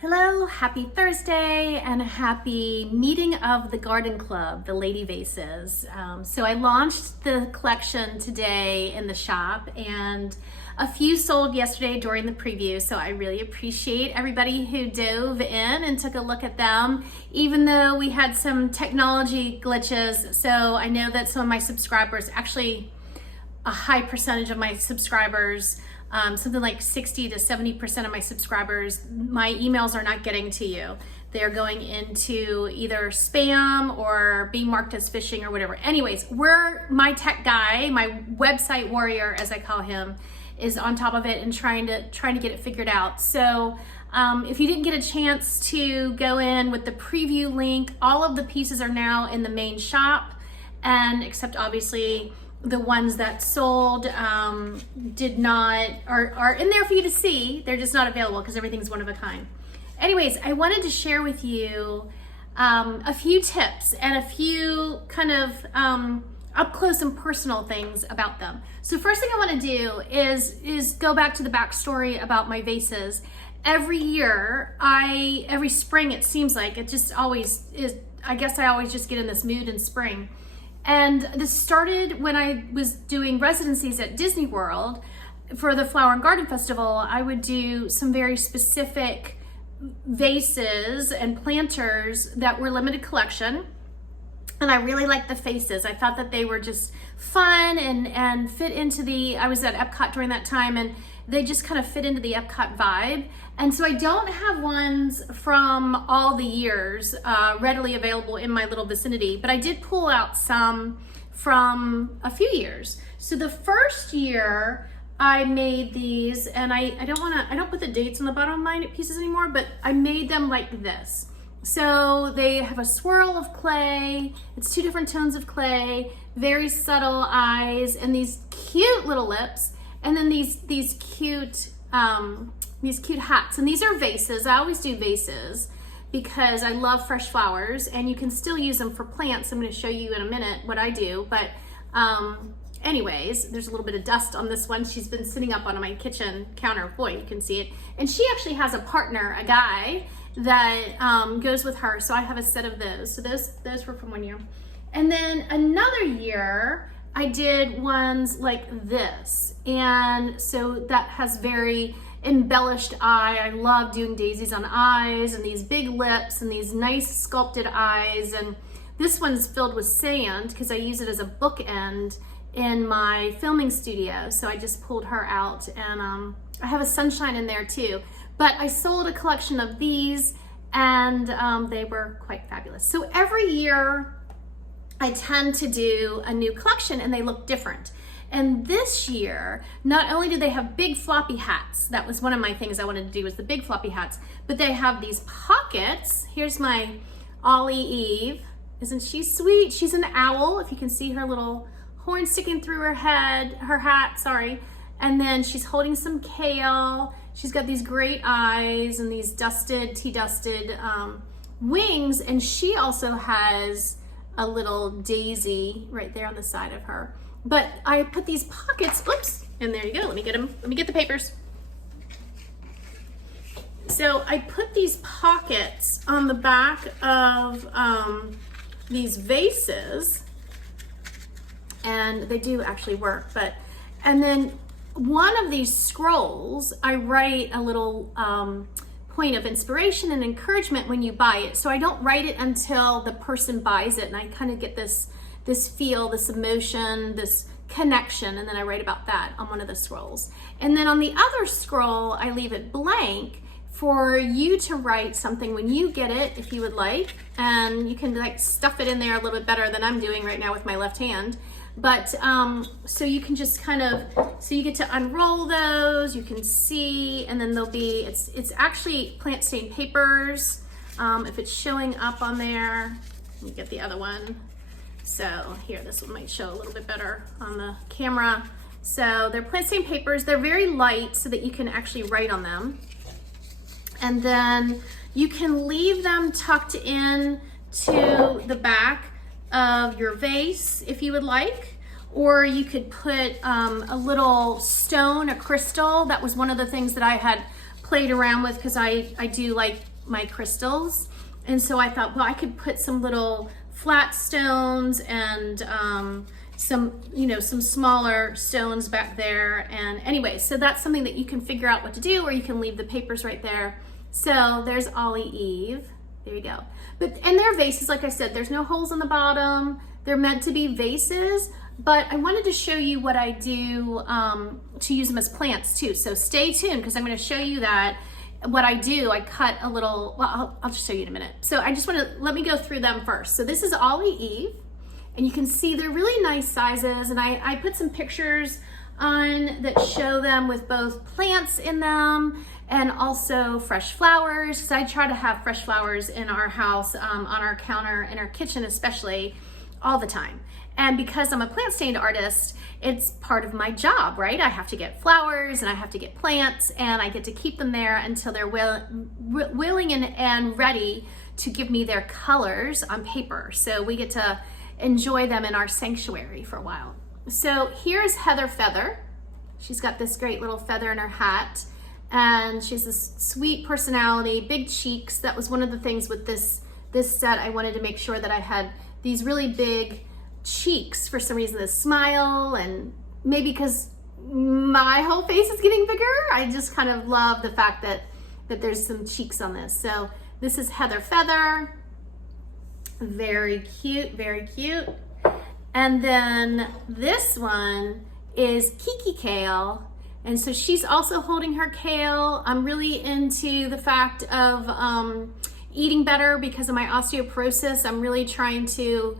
Hello, happy Thursday and a happy meeting of the garden club, the Lady Vases. So I launched the collection today in the shop and a few sold yesterday during the preview. So I really appreciate everybody who dove in and took a look at them, even though we had some technology glitches. So I know that some of my subscribers, actually a high percentage of my subscribers, something like 60 to 70% of my subscribers, my emails are not getting to you. They're going into either spam or being marked as phishing or whatever. Anyways, my tech guy, my website warrior, as I call him, is on top of it and trying to get it figured out. So if you didn't get a chance to go in with the preview link, all of the pieces are now in the main shop, and except obviously the ones that sold are in there for you to see. They're just not available because everything's one of a kind. Anyways, I wanted to share with you a few tips and a few kind of up close and personal things about them. So first thing I want to do is go back to the backstory about my vases. Every year, every spring, it seems like it just always is. I guess I always just get in this mood in spring. And this started when I was doing residencies at Disney World for the Flower and Garden Festival. I would do some very specific vases and planters that were limited collection. And I really liked the faces. I thought that they were just fun and fit into I was at Epcot during that time, and they just kind of fit into the Epcot vibe. And so I don't have ones from all the years readily available in my little vicinity, but I did pull out some from a few years. So the first year I made these, and I don't put the dates on the bottom of my pieces anymore, but I made them like this. So they have a swirl of clay. It's two different tones of clay, very subtle eyes, and these cute little lips, and then these cute hats. And these are vases. I always do vases because I love fresh flowers, and you can still use them for plants. I'm going to show you in a minute what I do. But anyways, there's a little bit of dust on this one. She's been sitting up on my kitchen counter. Boy, you can see it. And she actually has a partner, a guy, that goes with her. So I have a set of those. So those were from one year. And then another year, I did ones like this. And so that has very embellished eye. I love doing daisies on eyes and these big lips and these nice sculpted eyes. And this one's filled with sand because I use it as a bookend in my filming studio. So I just pulled her out, and I have a sunshine in there too. But I sold a collection of these, and they were quite fabulous. So every year I tend to do a new collection, and they look different. And this year, not only do they have big floppy hats, that was one of my things I wanted to do, was the big floppy hats, but they have these pockets. Here's my Ollie Eve. Isn't she sweet? She's an owl, if you can see her little horn sticking through her hat, sorry. And then she's holding some kale. She's got these great eyes and these tea dusted wings. And she also has a little daisy right there on the side of her. But I put these pockets, oops, and there you go. Let me get them. Let me get the papers. So I put these pockets on the back of these vases, and they do actually work. And then one of these scrolls, I write a little point of inspiration and encouragement when you buy it. So I don't write it until the person buys it, and I kind of get this feel, this emotion, this connection, and then I write about that on one of the scrolls. And then on the other scroll, I leave it blank for you to write something when you get it, if you would like, and you can like stuff it in there a little bit better than I'm doing right now with my left hand. But so you can just so you get to unroll those, you can see, and then there'll be, it's actually plant stained papers. If it's showing up on there, let me get the other one. So here, this one might show a little bit better on the camera. So they're plant stained papers. They're very light so that you can actually write on them. And then you can leave them tucked in to the back of your vase if you would like, or you could put a little stone, a crystal. That was one of the things that I had played around with because I do like my crystals. And so I thought, well, I could put some little flat stones and some, some smaller stones back there. And anyway, so that's something that you can figure out what to do, or you can leave the papers right there. So there's Ollie Eve. There you go. And they're vases, like I said, there's no holes on the bottom. They're meant to be vases, but I wanted to show you what I do to use them as plants too. So stay tuned, because I'm going to show you that. What I do, I cut a little, well, I'll just show you in a minute. So I just want to, let me go through them first. So this is Ollie Eve, and you can see they're really nice sizes, and I put some pictures on that show them with both plants in them and also fresh flowers, because I try to have fresh flowers in our house, on our counter, in our kitchen especially, all the time. And because I'm a plant stained artist, it's part of my job, right? I have to get flowers and I have to get plants, and I get to keep them there until they're willing and ready to give me their colors on paper. So we get to enjoy them in our sanctuary for a while. So here's Heather Feather. She's got this great little feather in her hat, and she's this sweet personality, big cheeks. That was one of the things with this set. I wanted to make sure that I had these really big cheeks for some reason, this smile, and maybe because my whole face is getting bigger, I just kind of love the fact that there's some cheeks on this. So this is Heather Feather. Very cute, very cute. And then this one is Kiki Kale. And so she's also holding her kale. I'm really into the fact of eating better because of my osteoporosis. I'm really trying to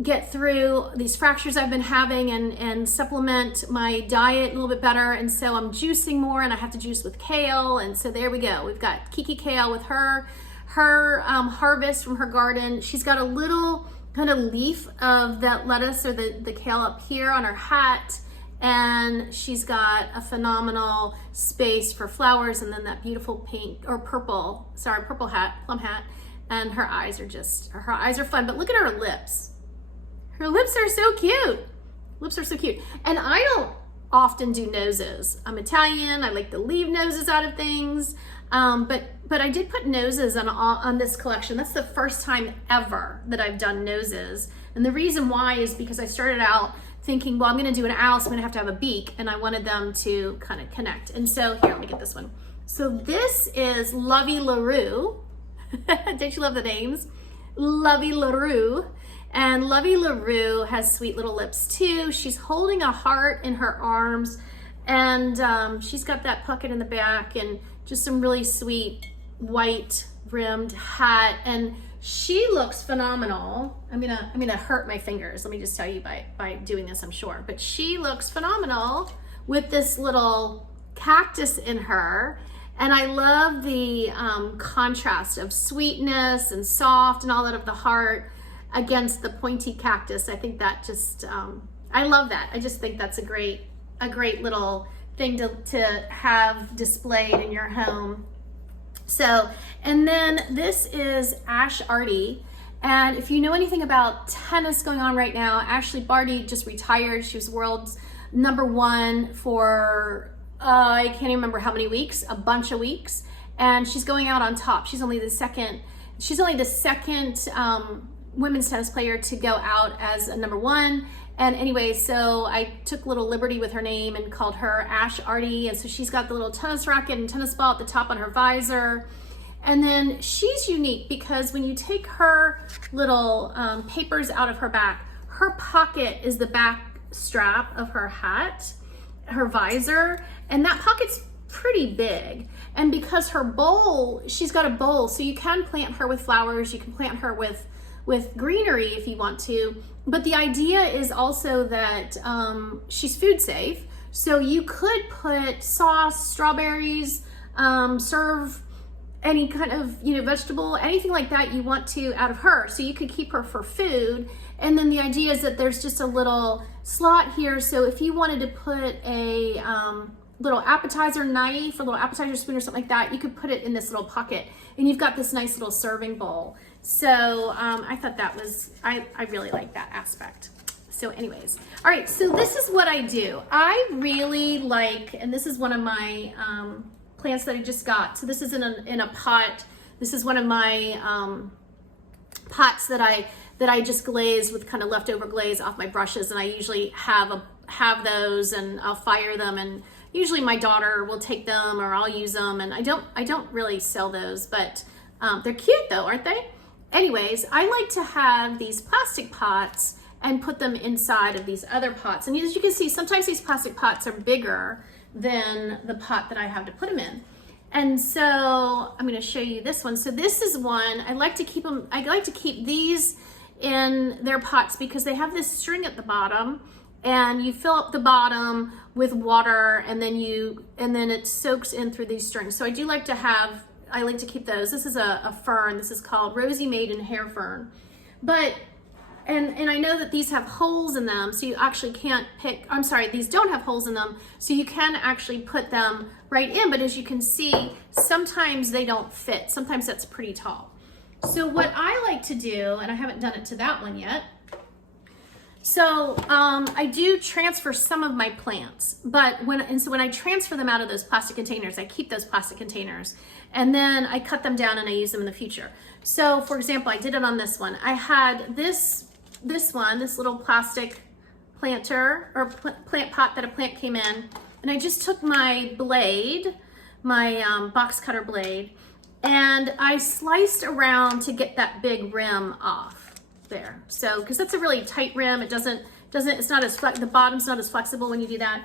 get through these fractures I've been having and supplement my diet a little bit better. And so I'm juicing more, and I have to juice with kale. And so there we go. We've got Kiki Kale with her harvest from her garden. She's got a little kind of leaf of that lettuce or the kale up here on her hat. And she's got a phenomenal space for flowers, and then that beautiful pink or purple hat, plum hat. And her eyes are fun, but look at her lips. Her lips are so cute. Lips are so cute. And I don't often do noses. I'm Italian, I like to leave noses out of things. But I did put noses on this collection. That's the first time ever that I've done noses. And the reason why is because I started out thinking, well, I'm gonna do an owl, so I'm gonna have to have a beak, and I wanted them to kind of connect. And so here, let me get this one. So this is Lovey LaRue. Don't you love the names? Lovey LaRue. And Lovey LaRue has sweet little lips too. She's holding a heart in her arms, and she's got that pocket in the back, and just some really sweet white rimmed hat, and she looks phenomenal. I'm gonna hurt my fingers, let me just tell you, by doing this, I'm sure. But she looks phenomenal with this little cactus in her. And I love the contrast of sweetness and soft and all that of the heart against the pointy cactus. I think that just, I love that. I just think that's a great little thing to have displayed in your home. So, and then this is Ash Artie. And if you know anything about tennis going on right now, Ashley Barty just retired. She was world's #1 for, I can't even remember how many weeks, a bunch of weeks. And she's going out on top. She's only the second women's tennis player to go out as a #1. And anyway, so I took a little liberty with her name and called her Ash Artie. And so she's got the little tennis racket and tennis ball at the top on her visor. And then she's unique because when you take her little papers out of her back, her pocket is the back strap of her hat, her visor, and that pocket's pretty big. And because her bowl, she's got a bowl, so you can plant her with flowers, you can plant her with greenery if you want to. But the idea is also that she's food safe. So you could put sauce, strawberries, serve any kind of, vegetable, anything like that you want to out of her. So you could keep her for food. And then the idea is that there's just a little slot here. So if you wanted to put a little appetizer knife or little appetizer spoon or something like that, you could put it in this little pocket. And you've got this nice little serving bowl. So I thought that was, I really like that aspect. So anyways, all right, so this is what I do. I really like, and this is one of my plants that I just got. So this is in a pot. This is one of my pots that I just glaze with kind of leftover glaze off my brushes, and I usually have those, and I'll fire them, and usually my daughter will take them or I'll use them, and I don't really sell those, but they're cute though, aren't they? Anyways, I like to have these plastic pots and put them inside of these other pots. And as you can see, sometimes these plastic pots are bigger than the pot that I have to put them in. And so I'm gonna show you this one. So this is one, I like to keep these in their pots because they have this string at the bottom, and you fill up the bottom with water, and then it soaks in through these strings. So I like to keep those. This is a fern. This is called Rosy Maiden Hair Fern. But, and I know that these have holes in them, so you actually can't pick, I'm sorry, these don't have holes in them, so you can actually put them right in, but as you can see, sometimes they don't fit. Sometimes that's pretty tall. So what I like to do, and I haven't done it to that one yet, so I do transfer some of my plants, but when I transfer them out of those plastic containers, I keep those plastic containers, and then I cut them down and I use them in the future. So for example, I did it on this one. I had this little plastic planter or plant pot that a plant came in, and I just took my blade, my box cutter blade, and I sliced around to get that big rim off there. So, because that's a really tight rim, it's not as the bottom's not as flexible when you do that.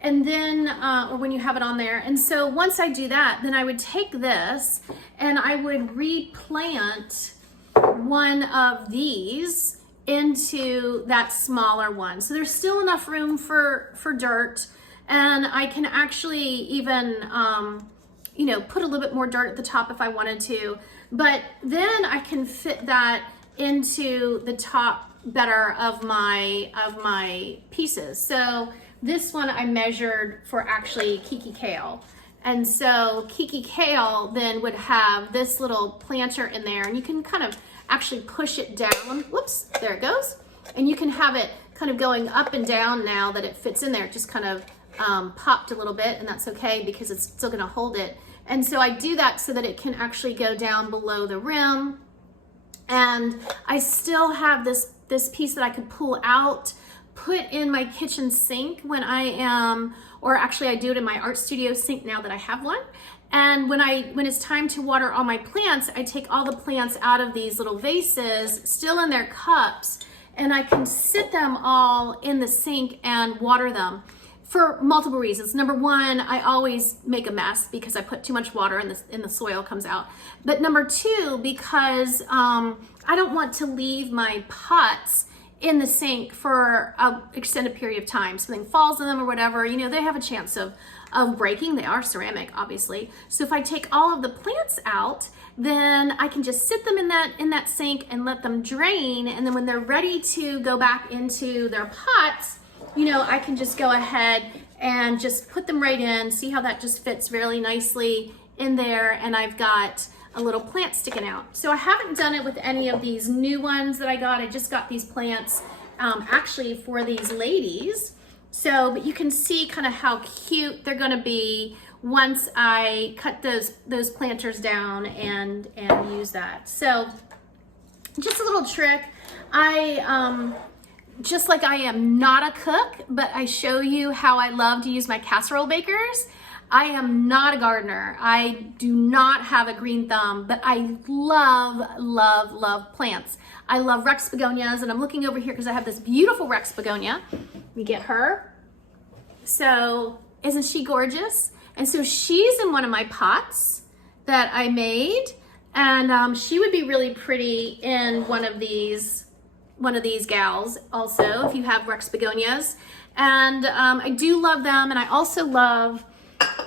And then, or when you have it on there. And so once I do that, then I would take this and I would replant one of these into that smaller one. So there's still enough room for dirt, and I can actually even, put a little bit more dirt at the top if I wanted to, but then I can fit that into the top better of my pieces. So this one I measured for actually Kiki Kale. And so Kiki Kale then would have this little planter in there, and you can kind of actually push it down. Whoops, there it goes. And you can have it kind of going up and down now that it fits in there. It just kind of popped a little bit, and that's okay because it's still gonna hold it. And so I do that so that it can actually go down below the rim. And I still have this piece that I could pull out, put in my kitchen sink when I am, or actually I do it in my art studio sink now that I have one. And when it's time to water all my plants, I take all the plants out of these little vases, still in their cups, and I can sit them all in the sink and water them for multiple reasons. Number one, I always make a mess because I put too much water and the soil comes out. But number two, because I don't want to leave my pots in the sink for an extended period of time. Something falls in them or whatever, they have a chance of breaking. They are ceramic, obviously. So if I take all of the plants out, then I can just sit them in that sink and let them drain. And then when they're ready to go back into their pots, I can just go ahead and just put them right in. See how that just fits really nicely in there, and I've got a little plant sticking out. So I haven't done it with any of these new ones that I got. I just got these plants actually for these ladies. So, but you can see kind of how cute they're gonna be once I cut those planters down and use that. So just a little trick. Just like I am not a cook, but I show you how I love to use my casserole bakers. I am not a gardener. I do not have a green thumb, but I love, love, love plants. I love Rex begonias, and I'm looking over here because I have this beautiful Rex begonia. Let me get her. So isn't she gorgeous? And so she's in one of my pots that I made, and she would be really pretty in one of these gals also, if you have Rex begonias. And I do love them, and I also love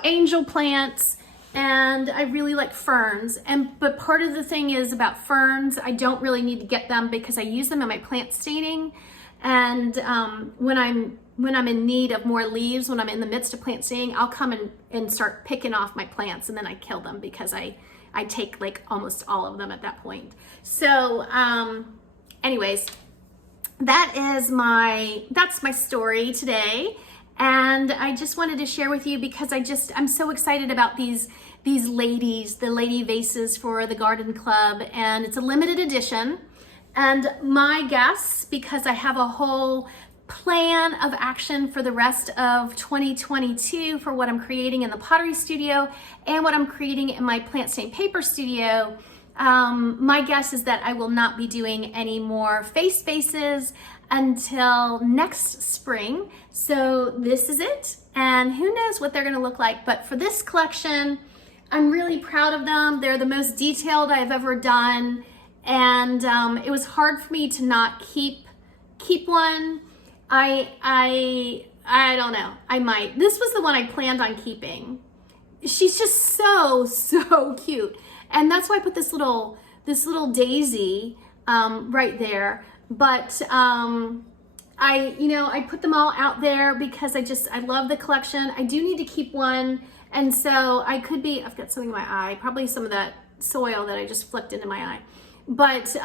angel plants, and I really like ferns. But part of the thing is about ferns, I don't really need to get them because I use them in my plant staining. And when I'm in need of more leaves, when I'm in the midst of plant staining, I'll come and start picking off my plants, and then I kill them because I take like almost all of them at that point. So anyways, that's my story today. And I just wanted to share with you because I'm so excited about these ladies, the Lady Vases for the Garden Club, and it's a limited edition. And my guess, because I have a whole plan of action for the rest of 2022 for what I'm creating in the pottery studio and what I'm creating in my plant stained paper studio, my guess is that I will not be doing any more face vases until next spring. So this is it, and who knows what they're gonna look like. But for this collection, I'm really proud of them. They're the most detailed I've ever done, and it was hard for me to not keep one. I don't know, I might. This was the one I planned on keeping. She's just so cute. And that's why I put this little daisy right there. But I put them all out there because I love the collection. I do need to keep one. And so I've got something in my eye, probably some of that soil that I just flicked into my eye. But so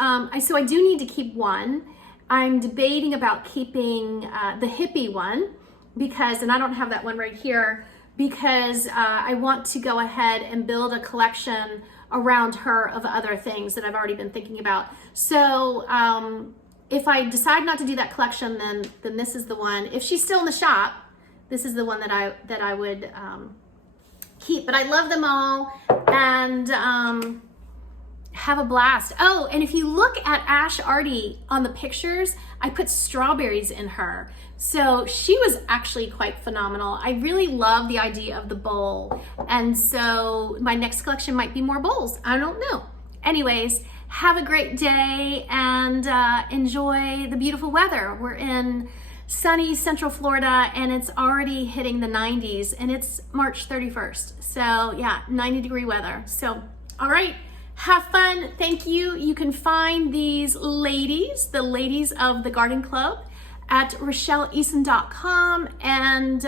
I do need to keep one. I'm debating about keeping the hippie one and I don't have that one right here, because I want to go ahead and build a collection around her of other things that I've already been thinking about. So if I decide not to do that collection, then this is the one. If she's still in the shop, this is the one that I would keep. But I love them all, and have a blast. Oh, and if you look at Ash Artie on the pictures, I put strawberries in her. So she was actually quite phenomenal. I really love the idea of the bowl. And so my next collection might be more bowls. I don't know. Anyways, have a great day and enjoy the beautiful weather. We're in sunny Central Florida and it's already hitting the 90s and it's March 31st. So yeah, 90-degree weather. So, all right. Have fun. Thank you. You can find these ladies, the ladies of the Garden Club, at RachelleEason.com, and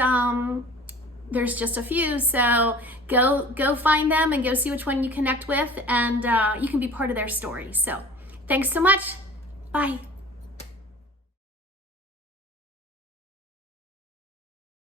there's just a few, so go find them and go see which one you connect with, and you can be part of their story. So thanks so much. Bye.